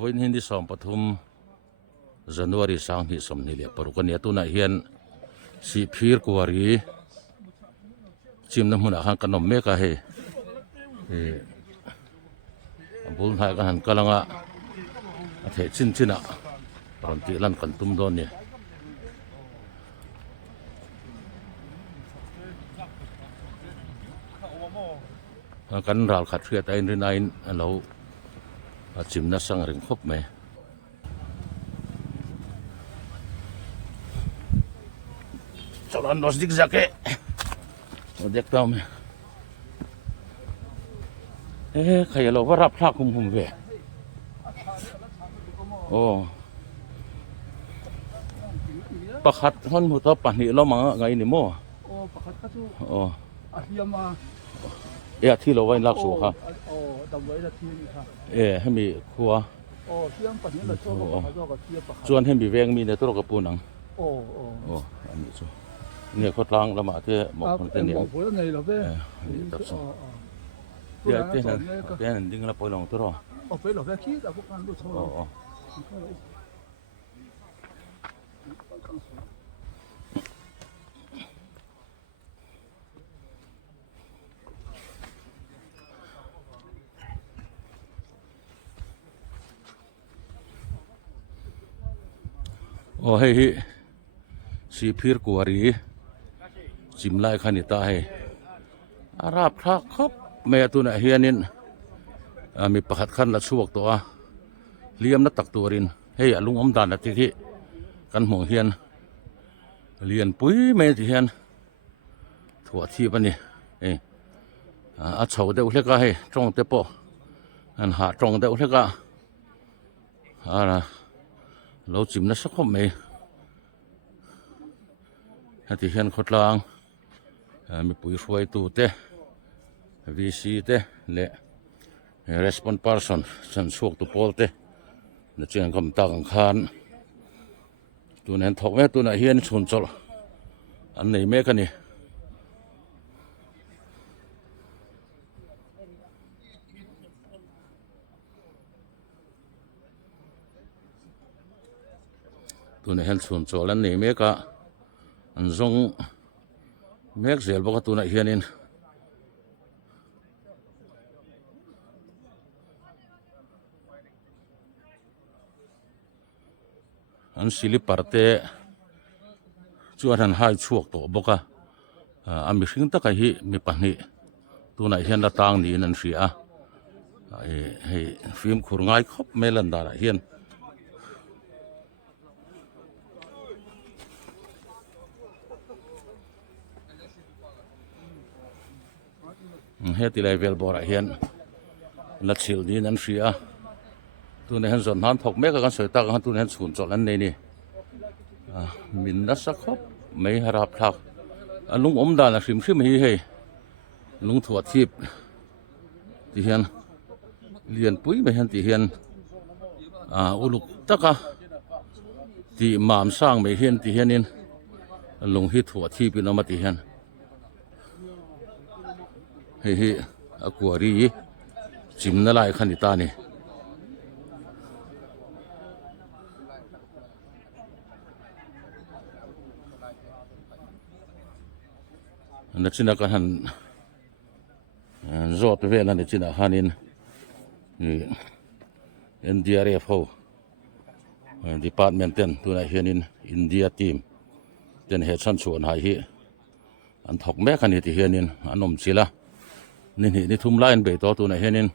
วันนี้ที่2 ปฐุม Januari sang hi som ni le parukan ya tu na hian si phir kuari chim na mun ahan kanom me ka he bul hai ka han kalanga the chin china ron ti lan kan tum don ni kan ral khat thriat ai rin ain alo chim na sang ring khop me Solan nos dik zake dek taw me khaya lo warap thak hum ve pakhat hon mu to pani lo ma ngai ni mo pakhat ka chu hiama thi lo wain lak su kha dam loi la thi ni kha hemi khuwa hiam pani la chu ka thia pakhat chuan hemi veng mi ne to ka punang an ni chu ne ko tlang lama te mo kon te ni bo nei lo ve tak so te han ding la polong to ro pe lo ve ki ta ko kan lu chu hei si phir kuari chim lai khani ta he arap thak khop me tu na hianin mi pakhat khan la chuak to a liam na tak turin hei alung om dan ati hi kan hmong hian lian pui me ti hian thua thi bani a chho deuh hleka he tong te po an ha tong deuh hleka ara lo chim na sakhom me hati hian khotlang mi pui hruai tu te VC te le response person san suak tu pol te na chen kam ta kan khan tu nen thok me tu na hian chhun chol an nei me ka ni tu na hian chhun chol an nei me ka an zong mek zel boka tu na hianin an sili parte chuan han hai chuak to boka ami hring taka hi mi pahnih tu na hian la tang ni an hria hei film khur ngai khop melan dara hian heti level bora hian la chil din an hria tu ne han zon han thok me ka kan soi tak han tu ne han chhun chol an nei ni min na sak khop mai harap thak alung om dan a hrim hrim hi hei lung thuat thip ti hian lian pui me han ti hian uluk taka ti mam sang me hian ti hianin lung hi thuat thip in ama ti hian hei akuari chim na lai khani ta ni na china kan han zot ve la ni china hanin NDRF ho department ten tu na hianin India team ten he chan chuan hai hi an thok me khani ti hianin anom chila ni thum lain be to tu na hianin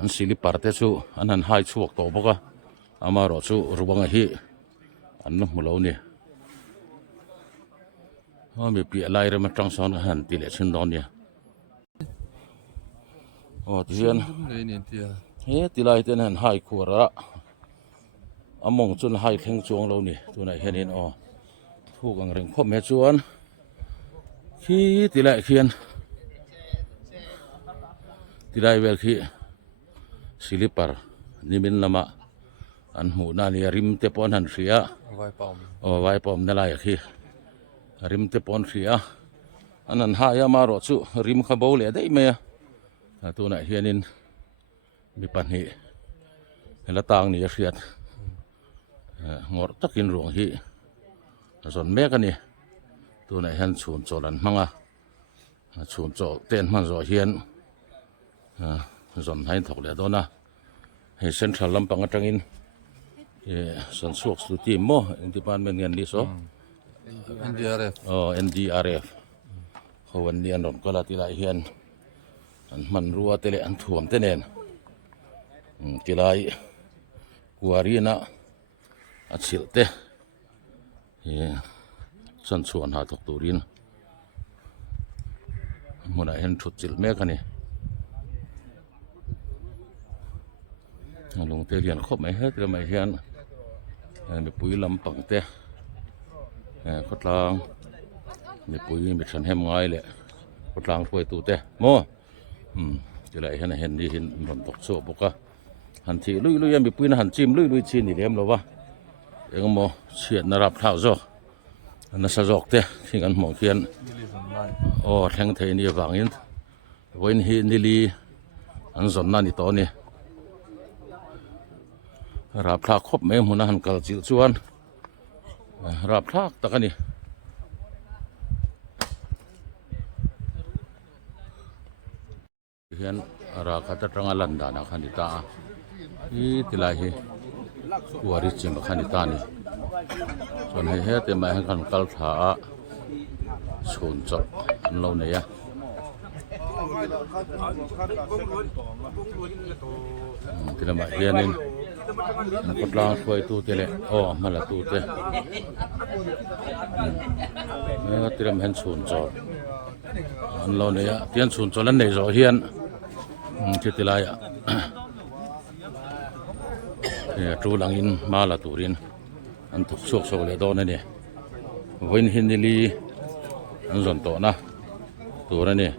an sili parte chu an han hai chuak to boka ama ro chu ruwanga hi an no mulo ni mi pi lai re ma tang son han ti le chin don ni ti hian he ti lai ten han hai khura among chun hai thleng chuang lo ni tu na hianin thuk ang reng khop me chuan khi ti lai khian tilai vel khi silipar nimin lama an hu na ni rim te pon han hria vai pom na lai khi rim te pon hria anan ha ya ma ro chu rim kha bo le dei me tu na hianin mi pan hi ละตางนี่เสียดงอตักินหลวงฮีส่วนแม่กันนี่ตัวไหนหันชูนโจลันมังอ่ะชูนโจเต้นมันโจเฮียนส่วนให้ถกเลยตัวนะให้เซ็นทรัลลำปังจังอินส่วนสวกสุติโมอินทิพานเมียนดิโซ NDRF NDRF เขาวันนี้นนก็ลาติลายเฮียนมันรัวเตเลอันถ่วมเตเนนติลายกัวรีนะอัดสิลเตสันส่วนหาตกตูรินมันได้เห็นชุดจิลเมกันนี่ลงเตเรียนครบไหมเฮ้ยเตไม่เห็นมีปุ๋ยลำปังเตขดลางมีปุ๋ยมีฉันแฮมง่ายเลยขดลางช่วยตูเตโมจะได้เห็นดีเห็นมันตกโซ่ปกะหันทีลุยมีปุ๋ยนะหันจิ้มลุยชีนี่เลี้ยมเราวะเองโมเฉียดนรับเท่าโซ่นัสจอกเตที่กันหมองเขียนโอ้แทงเทนี่วางยินวันฮีนิลีอันสนนั่นนี่ตอนนี้รับพลาครบไหมมุนหันกัลจิลชวนรับพลาตะกันนี่เห็นราคาตะตรังลันดานะขันดิตาอีติลาฮีกัวริจิมขันดิตานี่ส่วนให้เฮ็ดแต่ไม่ให้กันกัลถาชูนจบอันเราเนี่ยที่เรามาเรียนนี่กดลางช่วยตู้เตะเลยอ๋อมันละตู้เตะนี่ก็ที่เราเห็นชูนจบอันเราเนี่ยเตียนชูนจบแล้วในโซเฮียนที่ที่ไรอ่ะจูหลังอินมาละตู้รินอันทุกโชคเลยโดนนี่วินหินนิลีอันส่วนโตนะตัวนั่นนี่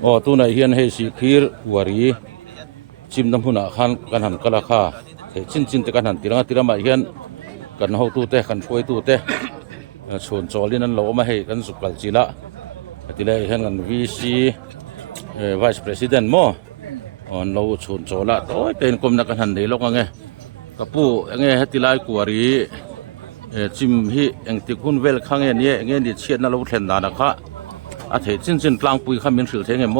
โอ้ตัวไหนเฮียนให้สีขีร์วารีจิมน้ำพุนาขันกันหันกะลาคาชินแต่กันหันตีระมาเฮียนกันเฮาตู้เตะกันช่วยตู้เตะชวนจอลินั้นเรามาให้กันสุกัลจิละตีเลยเห็นกัน VC Vice President โมเราชวนจอละโอ้ยเป็นกรมนักหันเดียลกไงกระปูไงให้ตีไล่กัวรีจิมฮีเองติคุณเวลข้างเงี้ยดิเชียนนั่นเราเห็นนานะคะอาทิตย์ชินกลางปุยขมิ้นสื่อเทงโม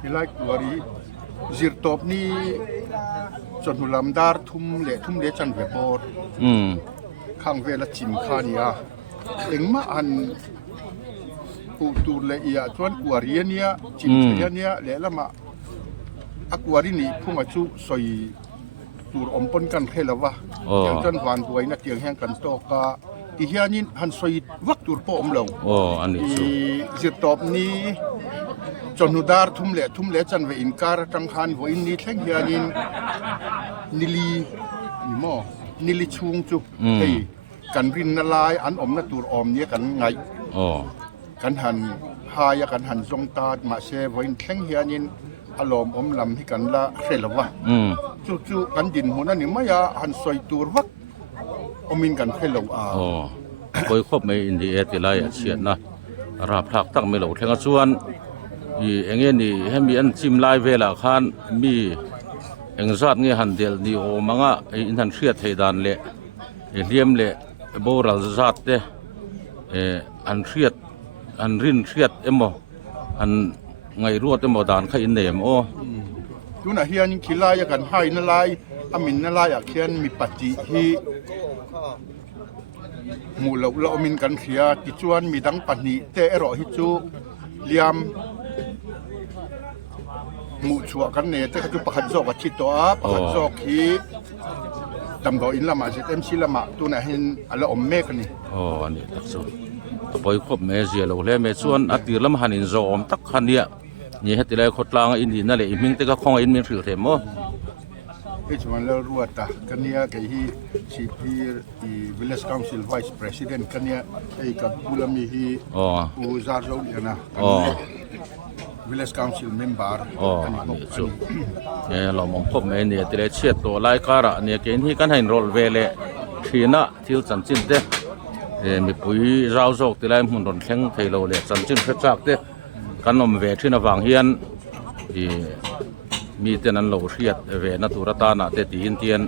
ตีไล่กัวรีจิรตบนี่จนหุลำดาร์ทุ่มเละจันเวบอร์ข้างเวลจิมขานีเอ็งมาอันปูตูเลียจวนกัวรีเนี่ยจิมเนี่ยเละละมากัวรีนี่พุ่งมาชูสอยตูอมปนกันเทลวะอย่างจนวันบวยนักเกี่ยงแห่งกันโตกาอีเฮียนินหันสอยวักตูปอมลงอันนี้จิตตบนี้จนหุดาร์ทุ่มเละจันเวอินการจังหันวอินนี่แท่งเฮียนินนิลีชุงจุเฮ้ยกันรินนลายอันอมนัตูอมเนี่ยกันไงกันหันหายกันหันทรงตามาเชวอินแท่งเฮียนินอารมณ์อมลำที่กันละเสร็จแล้ววะจู่กันดินหัวนั่นนี่ไม่ยาหันสวยตัววักอมินกันเสร็จแล้วคอยครบไม่อินเดียติไลเฉียดนะราพลักตั้งไม่หลงแทงส่วนอีเงี้ยนี่ให้มีอันจิมไลเวลาคันมีเอ็งซาดเงี้ยหันเดียลนี่โอมังอ่ะอินทันเชียดให้ดานเละเลี้ยมเละโบราณซาดเตอันเชียดอันรินเชียดมอันไงรวดมดานขยินเนมดูน่ะเฮียนขี้ลายกันให้นลายอามินนลายเขียนมีปฏิฮีหมู่เราอามินกันเขียติจวนมีดังปฏิเตะรอฮิจูเลียมหมู่ชัวกันเนี่ยแต่เขาจะประคันโซกับชิตตัวประคันโซขี้ดำดออินละมาเต็มชิละมาตัวน่ะเห็นอะไรอมเมกันนี่อันนี้ตักส่วนปอยครบเมเซียเราเลยเมส่วนอติลำหันอินโซอมตักขันเนี่ยนี่ให้ติเลยขดลางอินดีนั่นแหละอิมิงแต่ก็คงอินมิงสื่อเทมไอ้ชวนเรารู้ว่ากันเนี่ยกับฮีชีพีที่ Village Council Vice President กันเนี่ยไอ้กับบุลมีฮีอูซาร์โรเนี่ยนะ village council member อ๋อนี่จุเนี่ยเรามองพบไหมเนี่ยที่เราเชียดตัวไล่การะเนี่ยเกณฑ์ที่กันให้รอลเวเลทีน่ะที่จันจินเต้มีปุ๋ยราวโจกที่ไรมุ่งรนแข็งไทยเราเลยจันจินเพชรจักเต้กันนมเวที่น่ะวางเฮียนมีแต่นั้นเราเชียดเวนัตุรตานะเตตีอินเตียน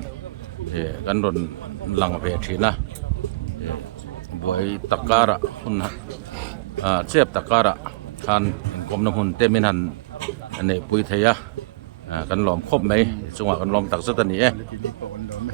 กันรนหลังเวทีนะบวยตะการะหุ่นเจ็บตะการะท่านกรมน้ำหุ่นเตมินันในปุ๋ยไทยกันหลอมครบไหมจังหวะกันหลอมตักสตันนี่ ทีนี้ปอนโดนไหม